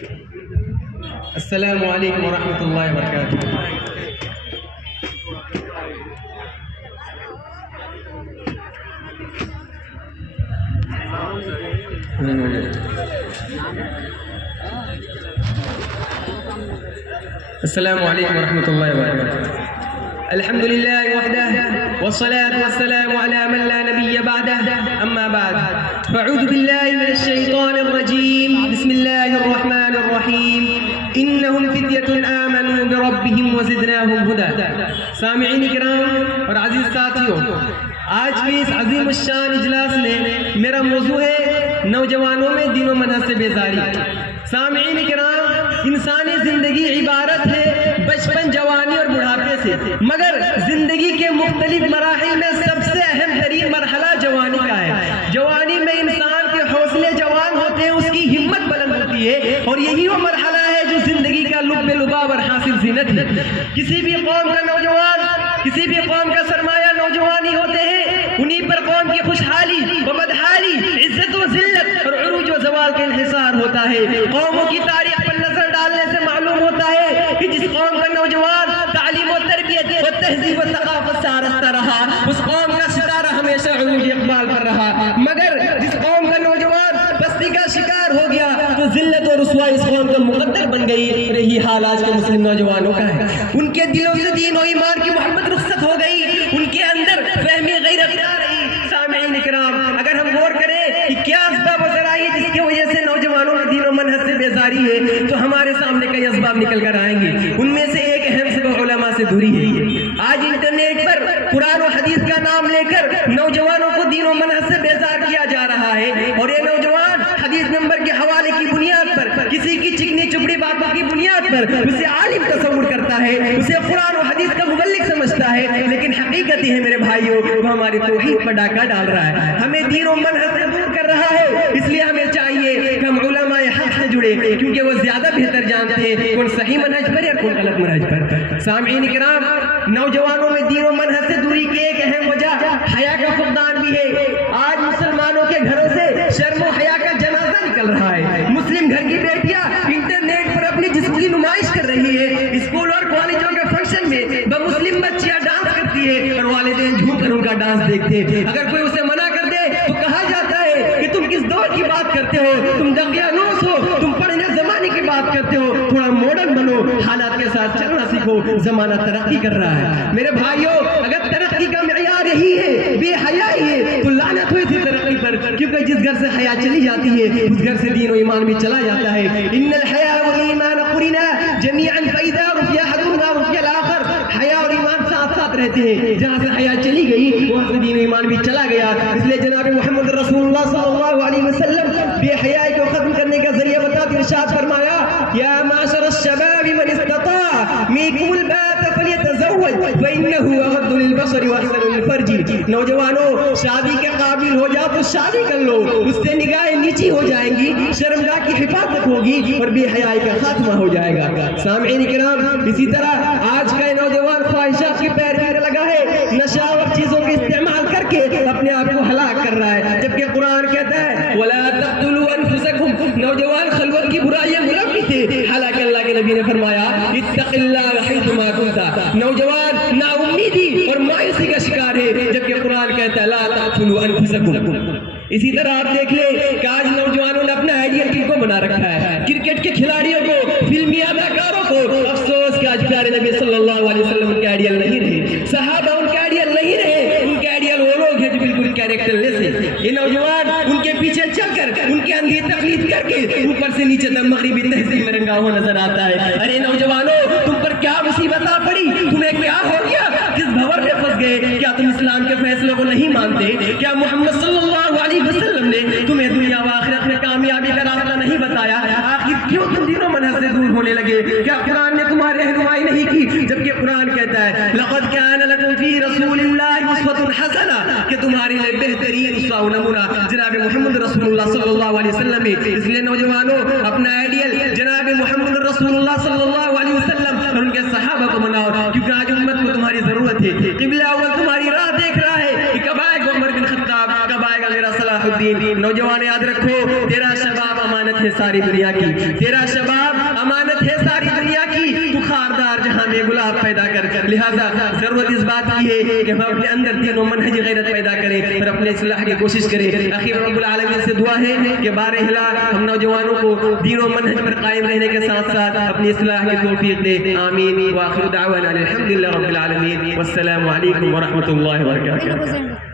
السلام علیکم ورحمۃ اللہ وبرکاتہ۔ السلام علیکم ورحمۃ اللہ وبرکاتہ۔ الحمد للہ وحدہ والصلاة والسلام على من لا نبی بعدہ، اما بعد فاعوذ باللہ من الشیطان الرجیم، بسم اللہ الرحمن الرحیم، انہم فتیۃ آمنوا بربہم وزدناہم ہدی۔ سامعین کرام اور عزیز ساتھیوں، آج کی اس عظیم الشان اجلاس میں میرا موضوع ہے نوجوانوں میں دین و منہج سے بیزاری۔ سامعین کرام، انسانی زندگی عبارت ہے بچپن، جوانی اور بڑھاپے سے، مگر زندگی کے مختلف مراحل میں سب سے اہم ترین مرحلہ جوانی کا ہے۔ جوانی میں انسان کے حوصلے جوان ہوتے ہیں، اس کی ہمت بلند ہوتی ہے، اور یہی وہ مرحلہ ہے جو زندگی کا لب لباب اور حاصل زینت ہے۔ کسی بھی قوم کا نوجوان، کسی بھی قوم کا سرمایہ نوجوان ہی ہوتے ہیں، انہی پر قوم کی خوشحالی و بدحالی، عزت و ذلت اور عروج و زوال کا انحصار ہوتا ہے۔ قوموں کی تاریخ پر نظر ڈالنے سے معلوم ہوتا ہے کہ جس قوم کا نوجوان تعلیم و تربیت و تہذیب و ثقافت سے آراستہ رہا، اس قوم کا ستارہ ہمیشہ عروج اقبال پر رہا، مگر جس قوم کا نوجوان پستی کا شکار ہو گیا تو ذلت و رسوائی اس قوم کا مقدر بن گئی۔ یہی حال آج کے مسلم نوجوانوں کا ہے۔ ان کے دلوں سے دین و ایمان کی محبت رخصت ہو گئی، ان کے اندر فہمی غیرت نہ رہی۔ سامعین کرام، اگر ہم غور کریں کہ کیا اسباب و ذرائع جس کی وجہ سے نوجوانوں میں دین و منہج سے بیزاری ہے، تو ہمارے سامنے کئی اسباب نکل کر آئیں گے۔ ان میں سے ایک اہم سبب علماء سے دوری ہے۔ آج انٹرنیٹ پر قرآن و حدیث کا نام لے کر نوجوانوں کو دین و منہج سے بیزار کیا جا رہا ہے، اور یہ نوجوان حدیث نمبر کے حوالے کی بنیاد پر، کسی کی چکنی چپڑی باتوں کی بنیاد پر اسے عالم تصور کرتا ہے، اسے قرآن و حدیث کا مبلغ سمجھتا ہے، لیکن حقیقت یہ ہے میرے بھائیوں، وہ ہماری توحید پر ڈاکہ ڈال رہا ہے، ہمیں دین و منہج سے دور کر رہا ہے۔ اس لیے ہمیں چاہیے کہ ہم علماء حق سے جڑے، کیونکہ وہ زیادہ بہتر جانتے ہیں کون صحیح منہج پر یا کون غلط منہج پر۔ سامعین کرام، نوجوانوں میں دین و منہج سے دوری کی ایک اہم وجہ حیا کا فقدان بھی ہے۔ آج مسلمانوں کے گھروں سے شرم و حیا کا جنازہ نکل رہا ہے۔ مسلم گھر کی بیٹیاں انٹرنیٹ پر اپنی جسم کی نمائش کر رہی ہے، اسکول اور کالجوں کے فنکشن میں بمسلم بچیاں ڈانس کرتی ہے اور والدین جھوم کر ان کا ڈانس دیکھتے ہیں۔ اگر کوئی اسے منع کر دے تو کہا جاتا ہے کہ تم کس دور کی بات کرتے ہو، تم دقیانوس ہو، تم پڑھنے زمانے کی بات کرتے ہو، تھوڑا ماڈرن بنو، حالات کے ساتھ چلنا سیکھو، زمانہ ترقی کر رہا ہے۔ میرے بھائیوں، اگر ترقی کا معیار یہی ہے، بے حیائی ہے، تو لعنت ہو اسی ترقی پر، کیونکہ جس گھر سے حیا چلی جاتی ہے اس گھر سے دین و ایمان بھی چلا جاتا ہے۔ ان الحیا والایمان قرنا جميعا فاذا رفع احدهما رفع الاخر۔ حیا اور ایمان ساتھ ساتھ رہتے ہیں، جہاں سے حیا چلی گئی وہاں سے دین و ایمان بھی چلا گیا۔ اس لیے جناب محمد رسول اللہ صلی اللہ علیہ وسلم بے حیائی کو ختم کرنے کا ذریعہ بتاتے ارشاد فرمایا، یا معشر الشباب من استطاع منکم الباءۃ فلیتزوج فانه اغض للبصر واحسن للفرج۔ نوجوانوں، شادی کے قابل ہو جاؤ تو شادی کر لو، اس سے نگاہیں نیچی ہو جائیں گی، شرمگاہ کی حفاظت ہوگی اور بے حیائی کا خاتمہ ہو جائے گا۔ سامعین کرام، اسی طرح آج کا نوجوان خواہشات کی پیروی میں لگا ہے، نشہ اور چیزوں کے استعمال کر کے اپنے آپ کو ہلاک کر رہا ہے، جبکہ قرآن کہتا ہے وَلَا تَقْتُلُوا أَنفُسَكُمْ۔ نوجوان خلوت کی برائیاں ملوث تھے، حالانکہ اللہ کے نبی نے فرمایا اتق اللہ حیثما کنت۔ نوجوان نا امیدی اور مایوسی کا شکار ہے، جبکہ قرآن کہتا ہے لا تقتلوا انفسکم۔ اسی طرح آپ دیکھ لیں کہ آج نوجوانوں نے اپنا آئیڈیل کن کو بنا رکھا ہے، کرکٹ کے کھلاڑیوں کو، فلمی اداکاروں کو۔ افسوس کہ آج پیارے نبی صلی اللہ علیہ وسلم ان کے آئیڈیل نہیں رہے، صحابہ ان کے آئیڈیل نہیں رہے، ان کے آئیڈیل وہ لوگ ہیں جو بالکل کیریکٹر لیس ہیں۔ یہ نوجوان ان کے پیچھے چل کر، ان کے اندھی تقلید کر کے اوپر سے نیچے تک مغربی تہذیب میں رنگا ہوا نظر آتا ہے۔ ارے نوجوانوں، تم پر کیا مصیبت آ پڑی؟ تمہیں کیا ہو گیا؟ کس بھور میں پھنس گئے؟ کیا تم اسلام کے فیصلوں کو نہیں مانتے؟ کیا محمد صلی اللہ علیہ وسلم نے تمہیں دنیا و آخرت میں کامیابی کا راستہ نہیں بتایا؟ آخر کیوں تم دین و منہج سے دور ہونے لگے؟ کیا قرآن نے تمہاری رہنمائی نہیں کی؟ جبکہ قرآن کہتا ہے لقد كان لكم في رسول الله اسوة حسنة، کہ تمہارے لیے بہترین اسوہ و نمونہ جناب محمد رسول اللہ صلی اللہ علیہ وسلم ہے۔ اس لیے نوجوانوں، اپنا آئیڈیل جناب محمد رسول اللہ صلی اللہ علیہ وسلم اور ان کے صحابہ کو مناؤ، کیونکہ آج امت کو تمہاری ضرورت ہے۔ قبلہ اول تمہاری راہ دیکھ رہا ہے کہ کب آئے گا عمر بن خطاب، کب آئے گا میرا صلاح الدین۔ نوجوان یاد رکھو، تیرا شباب امانت ہے ساری دنیا کی، تیرا شباب لہذا ضرورت اس بات کی ہے کہ ہم اپنے اندر دین و منہج غیرت پیدا کریں اور اپنے اصلاح کی کوشش کریں. اخیر رب العالمین سے دعا ہے کہ بارہلا ہم نوجوانوں کو دین و منہج پر قائم رہنے کے ساتھ ساتھ اپنی اصلاح کی توفیق دے. آمین. وآخر دعوانا الحمدللہ رب العالمین والسلام علیکم ورحمۃ اللہ وبرکاتہ.